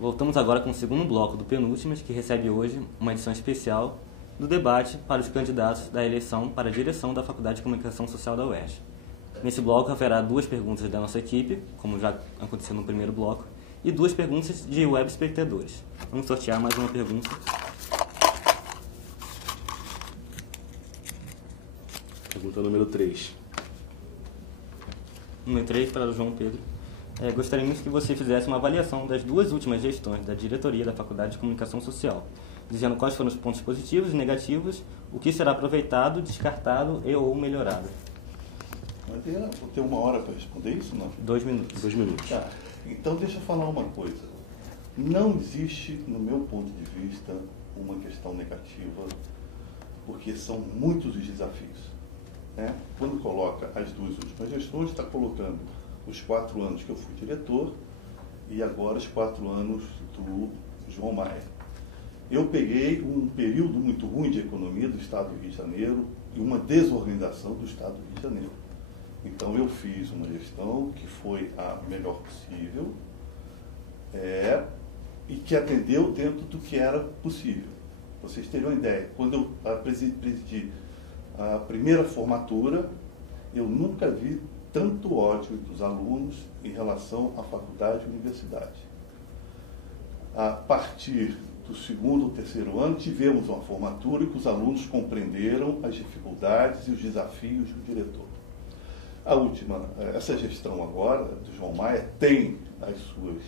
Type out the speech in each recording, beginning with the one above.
Voltamos agora com o segundo bloco do Penúltimas, que recebe hoje uma edição especial do debate para os candidatos da eleição para a direção da Faculdade de Comunicação Social da UERJ. Nesse bloco haverá 2 perguntas da nossa equipe, como já aconteceu no primeiro bloco, e 2 perguntas de web espectadores. Vamos sortear mais uma pergunta. Pergunta número 3. Número 3 para o João Pedro. Gostaríamos que você fizesse uma avaliação das 2 últimas gestões da diretoria da Faculdade de Comunicação Social, dizendo quais foram os pontos positivos e negativos, o que será aproveitado, descartado e ou melhorado. Vou ter 1 hora para responder isso, não? 2 minutos. 2 minutos. Tá. Então, deixa eu falar uma coisa. Não existe, no meu ponto de vista, uma questão negativa, porque são muitos os desafios. Né? Quando coloca as 2 últimas gestões, está colocando os 4 anos que eu fui diretor e agora os 4 anos do João Maia. Eu peguei um período muito ruim de economia do Estado do Rio de Janeiro e uma desorganização do Estado do Rio de Janeiro. Então, eu fiz uma gestão que foi a melhor possível e que atendeu dentro do que era possível. Vocês terem uma ideia, quando eu presidi a primeira formatura, eu nunca vi tanto ódio dos alunos em relação à faculdade e universidade. A partir do 2º ou 3º ano, tivemos uma formatura em que os alunos compreenderam as dificuldades e os desafios do diretor. A última, essa gestão agora, do João Maia, tem as suas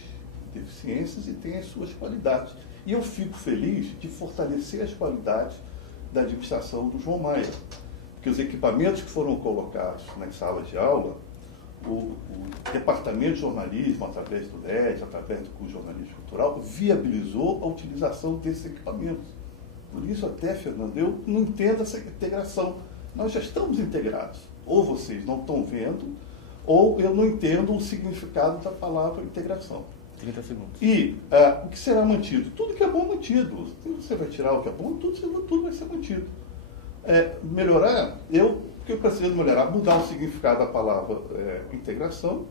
deficiências e tem as suas qualidades. E eu fico feliz de fortalecer as qualidades da administração do João Maia. Porque os equipamentos que foram colocados nas salas de aula, o Departamento de Jornalismo, através do DED, através do curso de Jornalismo Cultural, viabilizou a utilização desses equipamentos. Por isso, até, Fernando, eu não entendo essa integração. Nós já estamos integrados. Ou vocês não estão vendo, ou eu não entendo o significado da palavra integração. 30 segundos. E o que será mantido? Tudo que é bom mantido. Se você vai tirar o que é bom, tudo vai ser mantido. Melhorar, o que eu preciso melhorar? Mudar o significado da palavra integração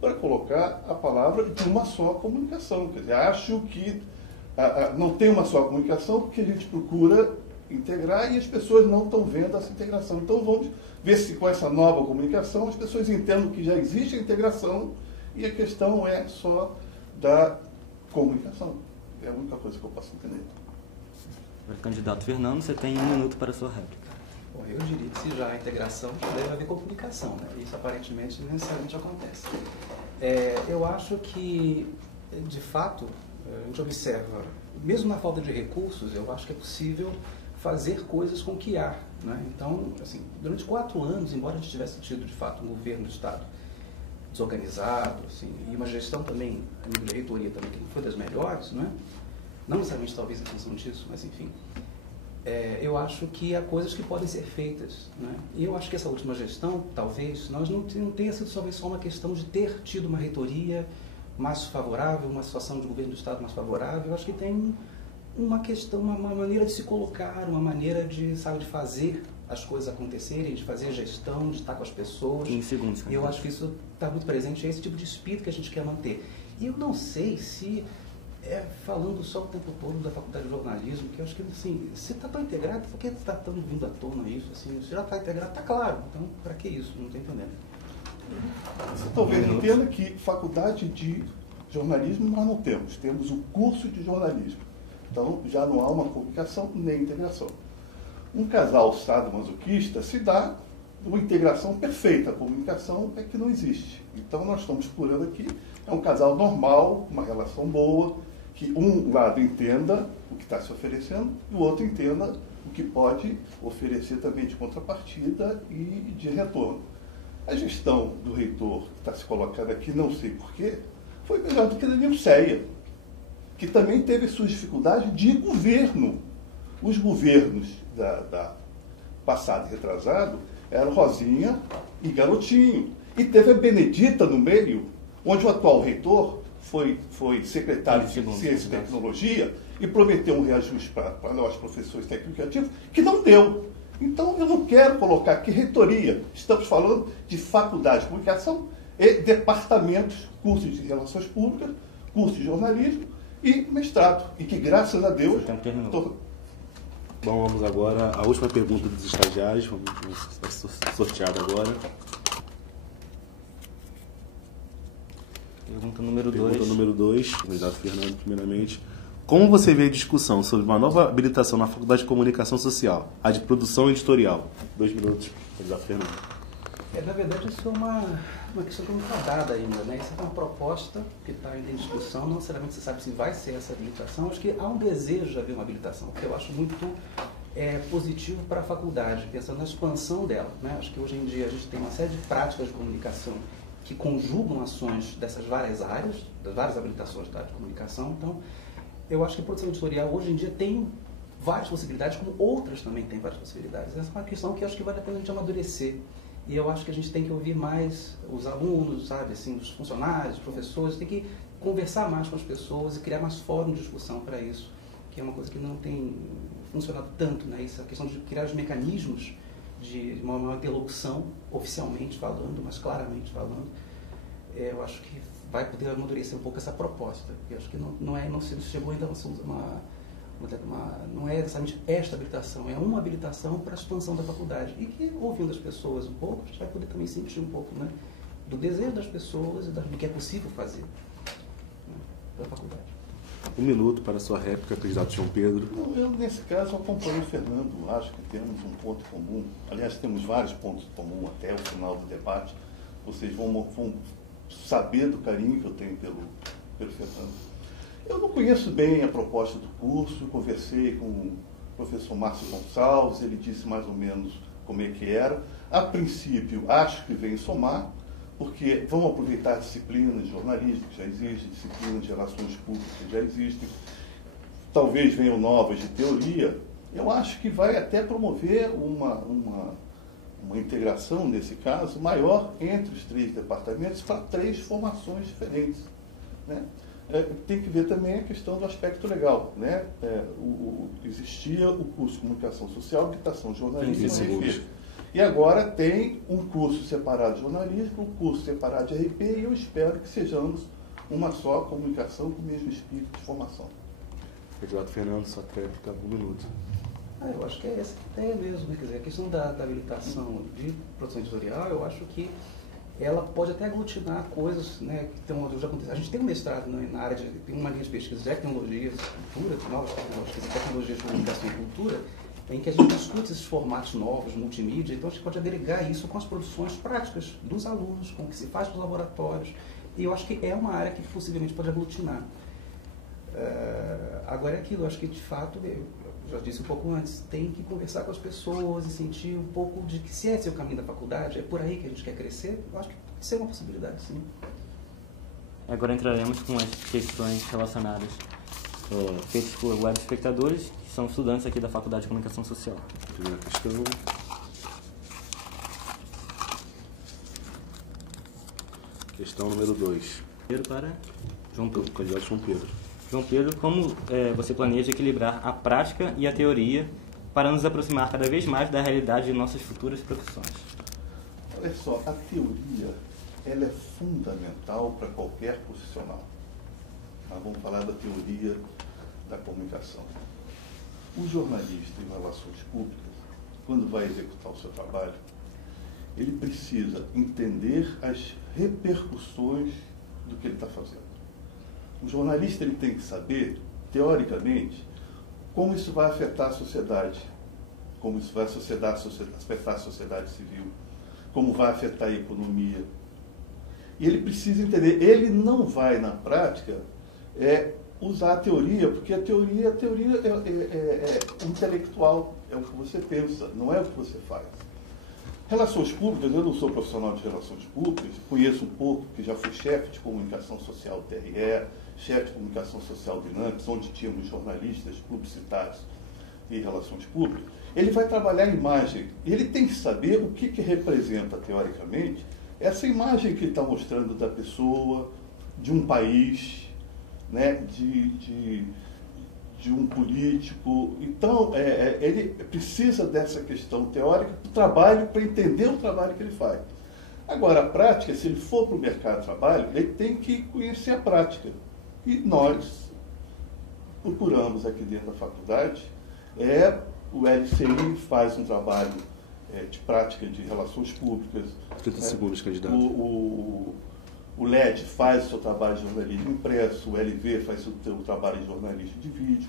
para colocar a palavra de uma só comunicação. Quer dizer, acho que não tem uma só comunicação porque a gente procura integrar e as pessoas não estão vendo essa integração. Então vamos ver se com essa nova comunicação as pessoas entendam que já existe a integração e a questão é só da comunicação. É a única coisa que eu posso entender. Candidato Fernando, você tem 1 minuto para a sua réplica. Bom, eu diria que se já há integração, já deve haver comunicação, né? Isso aparentemente não necessariamente acontece. Eu acho que, de fato, a gente observa, mesmo na falta de recursos, eu acho que é possível fazer coisas com o que há. Né? Então, assim, durante 4 anos, embora a gente tivesse tido, de fato, um governo do Estado desorganizado, assim, e uma gestão também, a nível de reitoria também, que não foi das melhores, né? Não necessariamente talvez em função disso, mas enfim, eu acho que há coisas que podem ser feitas. Né? E eu acho que essa última gestão, talvez, nós não tenha sido talvez só uma questão de ter tido uma reitoria mais favorável, uma situação de governo do Estado mais favorável. Eu acho que tem uma questão, uma maneira de se colocar, uma maneira de, sabe, de fazer as coisas acontecerem, de fazer a gestão, de estar com as pessoas. 15 segundos. E eu acho que isso está muito presente, é esse tipo de espírito que a gente quer manter. E eu não sei se falando só o tempo todo da Faculdade de Jornalismo, que eu acho que, assim, se está tão integrado, por que está tão vindo à tona isso? Assim, se já está integrado, está claro. Então, para que isso? Não estou entendendo. Você talvez entenda que faculdade de jornalismo nós não temos. Temos o curso de jornalismo. Então, já não há uma comunicação nem integração. Um casal sadomasoquista se dá uma integração perfeita. A comunicação é que não existe. Então, nós estamos procurando aqui, é um casal normal, uma relação boa, que um lado entenda o que está se oferecendo e o outro entenda o que pode oferecer também de contrapartida e de retorno. A gestão do reitor que está se colocando aqui, não sei porquê, foi melhor do que a da Nilceia, que também teve suas dificuldades de governo. Os governos da passado e retrasado eram Rosinha e Garotinho. E teve a Benedita no meio, onde o atual reitor foi secretário de Ciência e Tecnologia e prometeu um reajuste para nós, professores técnicos e criativos, que não deu. Então, eu não quero colocar aqui reitoria. Estamos falando de faculdade de comunicação e departamentos, cursos de relações públicas, cursos de jornalismo, e mestrado. E que, graças a Deus... Seu tempo terminou. Bom, vamos agora à última pergunta dos estagiários. Vamos ser sorteado agora. Pergunta número 2. Pergunta número 2, candidato Fernando, primeiramente. Como você vê a discussão sobre uma nova habilitação na Faculdade de Comunicação Social, a de Produção Editorial? 2 minutos, candidato Fernando. Na verdade, isso é uma questão que não está dada ainda, né? Isso é uma proposta que está ainda em discussão, não necessariamente se sabe se vai ser essa habilitação. Acho que há um desejo de haver uma habilitação, que eu acho muito positivo para a faculdade, pensando na expansão dela, né? Acho que hoje em dia a gente tem uma série de práticas de comunicação que conjugam ações dessas várias áreas, das várias habilitações da área de comunicação. Então, eu acho que a produção editorial hoje em dia tem várias possibilidades, como outras também têm várias possibilidades. Essa é uma questão que eu acho que vale a pena a gente amadurecer. E eu acho que a gente tem que ouvir mais os alunos, sabe, assim, os funcionários, os professores, tem que conversar mais com as pessoas e criar mais fórum de discussão para isso, que é uma coisa que não tem funcionado tanto, né? Isso, a questão de criar os mecanismos de uma interlocução, oficialmente falando, mas claramente falando, eu acho que vai poder amadurecer um pouco essa proposta. Eu acho que não se chegou ainda não é necessariamente esta habilitação, é uma habilitação para a expansão da faculdade. E que, ouvindo as pessoas um pouco, a gente vai poder também sentir um pouco, né, do desejo das pessoas e do que é possível fazer, né, da faculdade. 1 minuto para a sua réplica, candidato João Pedro. Eu, nesse caso, acompanho o Fernando. Acho que temos um ponto comum. Aliás, temos vários pontos comuns até o final do debate. Vocês vão saber do carinho que eu tenho pelo Fernando. Eu não conheço bem a proposta do curso, conversei com o professor Márcio Gonçalves, ele disse mais ou menos como é que era. A princípio, acho que vem somar, porque vamos aproveitar a disciplina de jornalismo, que já existe, disciplina de relações públicas, que já existem. Talvez venham novas de teoria. Eu acho que vai até promover uma integração, nesse caso, maior entre os 3 departamentos para 3 formações diferentes, né? Tem que ver também a questão do aspecto legal, né? Existia o curso de Comunicação Social, Habilitação de Jornalismo e RP. E agora tem um curso separado de jornalismo, um curso separado de RP, e eu espero que sejamos uma só comunicação com o mesmo espírito de formação. Candidato Fernando, sua réplica, 1 minuto. Eu acho que é essa a ideia mesmo, né? Quer dizer, a questão da habilitação de produção editorial, eu acho que ela pode até aglutinar coisas, né, que estão, já aconteceu. A gente tem um mestrado, né, na área tem uma linha de pesquisa de tecnologias, cultura, novas tecnologias, tecnologias de comunicação e cultura, em que a gente discute esses formatos novos, multimídia, então a gente pode agregar isso com as produções práticas dos alunos, com o que se faz nos laboratórios, e eu acho que é uma área que possivelmente pode aglutinar. Agora é aquilo, eu acho que de fato, eu já disse um pouco antes, tem que conversar com as pessoas e sentir um pouco de que se esse é o caminho da faculdade, é por aí que a gente quer crescer, eu acho que pode ser uma possibilidade, sim. Agora entraremos com as questões relacionadas feitas por web espectadores, que são estudantes aqui da Faculdade de Comunicação Social. Primeira questão. Questão número 2. Primeiro para João Pedro. Candidato João Pedro. João Pedro, como você planeja equilibrar a prática e a teoria para nos aproximar cada vez mais da realidade de nossas futuras profissões? Olha só, a teoria ela é fundamental para qualquer profissional. Nós vamos falar da teoria da comunicação. O jornalista em relações públicas, quando vai executar o seu trabalho, ele precisa entender as repercussões do que ele está fazendo. O jornalista ele tem que saber, teoricamente, como isso vai afetar a sociedade, como isso vai afetar a sociedade civil, como vai afetar a economia. E ele precisa entender, ele não vai, na prática, usar a teoria, porque a teoria é intelectual, é o que você pensa, não é o que você faz. Relações públicas, eu não sou profissional de relações públicas, conheço um pouco, porque já fui chefe de comunicação social do TRE, chefe de comunicação social do INAMPS, onde tínhamos jornalistas publicitários e relações públicas. Ele vai trabalhar a imagem, ele tem que saber o que representa, teoricamente, essa imagem que está mostrando da pessoa, de um país, né, de um político. Então, ele precisa dessa questão teórica do trabalho para entender o trabalho que ele faz. Agora, a prática, se ele for para o mercado de trabalho, ele tem que conhecer a prática. E nós, procuramos aqui dentro da faculdade o LCI faz um trabalho de prática de relações públicas. 30 segundos, candidato. O LED faz o seu trabalho de jornalismo impresso, o LV faz o seu trabalho de jornalismo de vídeo,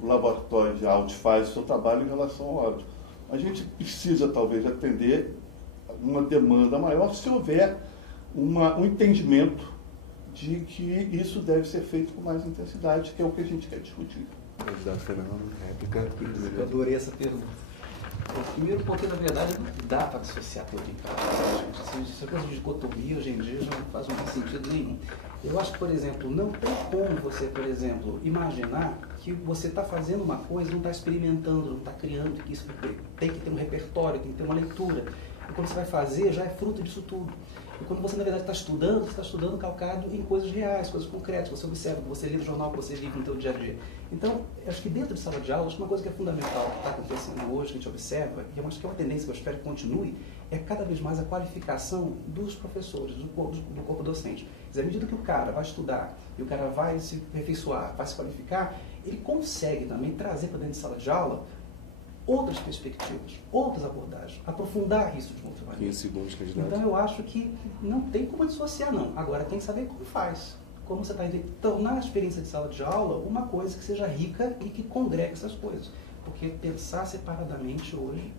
o laboratório de áudio faz o seu trabalho em relação ao áudio. A gente precisa, talvez, atender uma demanda maior se houver um entendimento de que isso deve ser feito com mais intensidade, que é o que a gente quer discutir. Candidato Fernando, réplica. Eu adorei essa pergunta. Primeiro porque, na verdade, não dá para dissociar teoria e prática. Essa coisa de dicotomia, hoje em dia, já não faz muito sentido nenhum. Eu acho que, por exemplo, não tem como você, por exemplo, imaginar que você está fazendo uma coisa, não está experimentando, não está criando, que isso tem que ter um repertório, tem que ter uma leitura. E quando você vai fazer, já é fruto disso tudo. E quando você, na verdade, está estudando, você está estudando calcado em coisas reais, coisas concretas, você observa, você lê no jornal, que você vive no seu dia a dia. Então, eu acho que dentro de sala de aula, acho que uma coisa que é fundamental, que está acontecendo hoje, que a gente observa, e eu acho que é uma tendência que eu espero que continue, é cada vez mais a qualificação dos professores, do corpo docente. Quer dizer, à medida que o cara vai estudar, e o cara vai se aperfeiçoar, vai se qualificar, ele consegue também trazer para dentro de sala de aula outras perspectivas, outras abordagens, aprofundar isso de uma outra maneira. 15 segundos, candidato. Então eu acho que não tem como dissociar, não. Agora tem que saber como faz. Como você está tornar a experiência de sala de aula uma coisa que seja rica e que congregue essas coisas. Porque pensar separadamente hoje...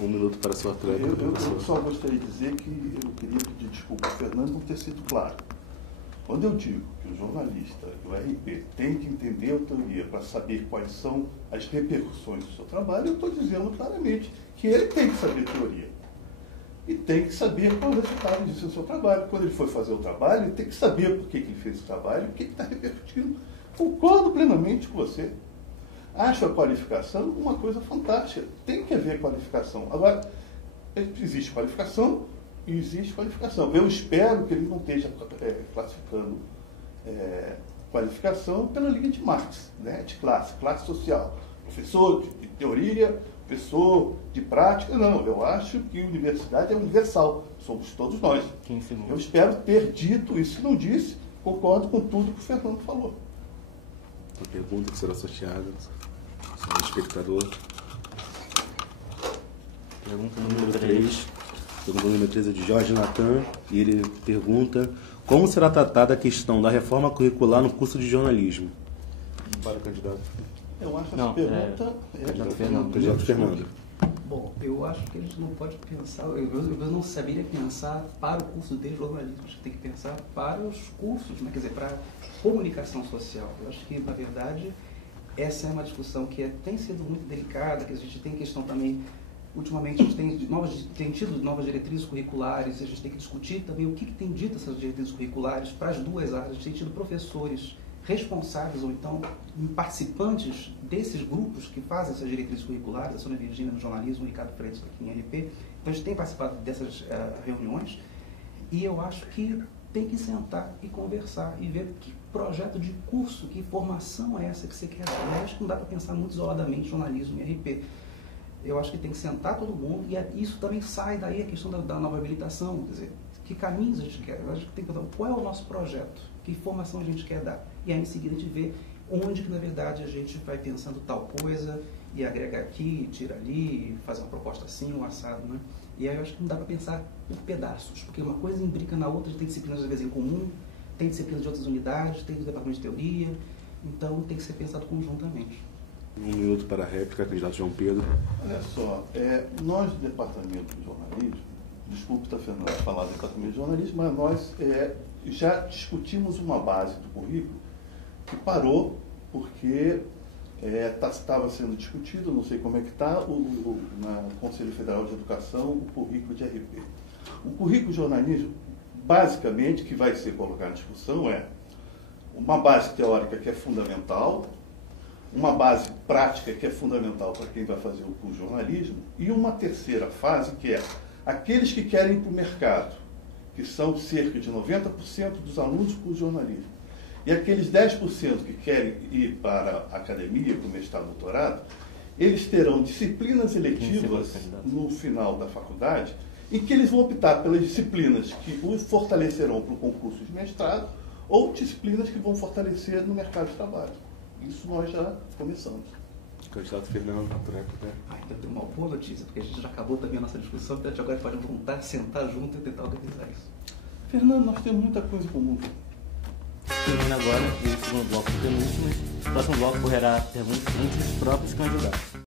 1 minuto para a sua tréplica, professor. Eu só gostaria de dizer que eu queria pedir desculpa ao Fernando por ter sido claro. Quando eu digo que o jornalista, o RP, tem que entender a teoria para saber quais são as repercussões do seu trabalho, eu estou dizendo claramente que ele tem que saber teoria. E tem que saber qual é o resultado disso no seu trabalho. Quando ele for fazer o trabalho, ele tem que saber por que ele fez o trabalho e o que está repercutindo. Concordo plenamente com você. Acho a qualificação uma coisa fantástica. Tem que haver qualificação. Agora, existe qualificação e existe qualificação. Eu espero que ele não esteja classificando qualificação pela linha de Marx, né? De classe social. Professor de teoria, professor de prática. Não, eu acho que a universidade é universal. Somos todos nós. Eu espero ter dito isso. Se não disse, concordo com tudo que o Fernando falou. Uma pergunta que será sorteada. Senhor espectador. Pergunta número 3. Pergunta número 3 é de Jorge Natan, e ele pergunta: como será tratada a questão da reforma curricular no curso de jornalismo? Para o candidato. Eu acho essa pergunta... Candidato Fernando. Bom, eu acho que a gente não pode pensar, eu não saberia pensar para o curso de jornalismo, a gente tem que pensar para os cursos, né? Quer dizer, para a comunicação social. Eu acho que, na verdade, essa é uma discussão que tem sido muito delicada, que a gente tem questão também, ultimamente a gente tem tido novas diretrizes curriculares, a gente tem que discutir também o que tem dito essas diretrizes curriculares para as duas áreas. A gente tem tido professores responsáveis ou então participantes desses grupos que fazem essas diretrizes curriculares, a Sônia Virgínia no jornalismo, o Ricardo Freitas aqui em RP. Então a gente tem participado dessas reuniões e eu acho que tem que sentar e conversar e ver que projeto de curso, que formação é essa que você quer dar. Eu acho que não dá para pensar muito isoladamente jornalismo e RP. Eu acho que tem que sentar todo mundo e isso também sai daí a questão da nova habilitação, quer dizer, que caminhos a gente quer, eu acho que tem que pensar qual é o nosso projeto, que formação a gente quer dar. E aí em seguida a gente vê onde que na verdade a gente vai pensando tal coisa e agrega aqui, tira ali, faz uma proposta assim, um assado, né? E aí eu acho que não dá para pensar por pedaços, porque uma coisa imbrica na outra, tem disciplinas às vezes em comum, tem disciplinas de outras unidades, tem do departamento de teoria, então tem que ser pensado conjuntamente. 1 minuto para a réplica, candidato João Pedro. Olha só, nós do Departamento de Jornalismo, desculpe, Fernando, falar do Departamento de Jornalismo, mas nós já discutimos uma base do currículo que parou porque estava sendo discutido, não sei como é que está, no Conselho Federal de Educação, o currículo de RP. O currículo de jornalismo, basicamente, que vai ser colocado em discussão é uma base teórica que é fundamental, uma base prática que é fundamental para quem vai fazer o curso de jornalismo, e uma terceira fase que é aqueles que querem ir para o mercado, que são cerca de 90% dos alunos do curso de jornalismo, e aqueles 10% que querem ir para a academia, para o mestrado, doutorado, eles terão disciplinas eletivas no final da faculdade, em que eles vão optar pelas disciplinas que os fortalecerão para o concurso de mestrado, ou disciplinas que vão fortalecer no mercado de trabalho. Isso nós já começamos. Candidato Fernando, por época. Então tem uma boa notícia, porque a gente já acabou também a nossa discussão, então a gente agora pode voltar, sentar junto e tentar organizar isso. Fernando, nós temos muita coisa em comum. Termina agora o segundo bloco do penúltimo. O próximo bloco correrá perguntas entre os próprios candidatos.